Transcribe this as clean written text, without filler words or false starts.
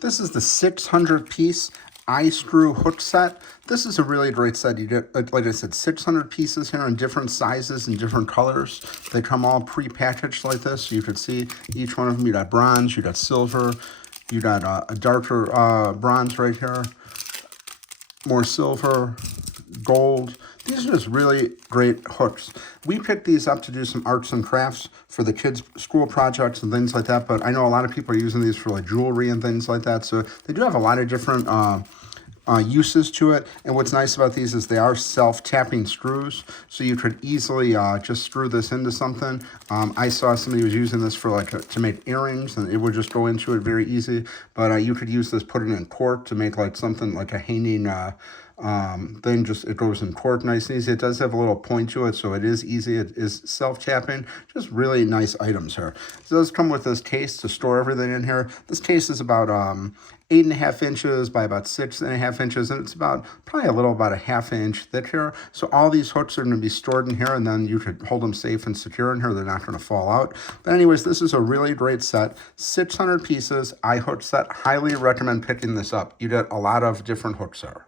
This is the 600 piece eye screw hook set. This is a really great set. You get, like I said, 600 pieces here in different sizes and different colors. They come all pre-packaged like this. You can see each one of them. You got bronze, you got silver, you got a darker bronze right here, more silver, gold. These are just really great hooks. We picked these up to do some arts and crafts for the kids' school projects and things like that, but I know a lot of people are using these for like jewelry and things like that, so they do have a lot of different uses to it. And what's nice about these is they are self-tapping screws, so you could easily just screw this into something. I saw somebody was using this for like to make earrings, and it would just go into it very easy. But you could use this, put it in cork to make like something like a hanging thing. Just it goes in cork nice and easy. It does have a little point to it, so it is easy. It is self-tapping. Just really nice items here. It does come with this case to store everything in here. This case is about 8.5 inches by about 6.5 inches, and it's about probably about a ½ inch thick here. So all these hooks are going to be stored in here, and then you could hold them safe and secure in here. They're not going to fall out. But anyways, this is a really great set. 600 pieces eye hook set. Highly recommend picking this up. You get a lot of different hooks there.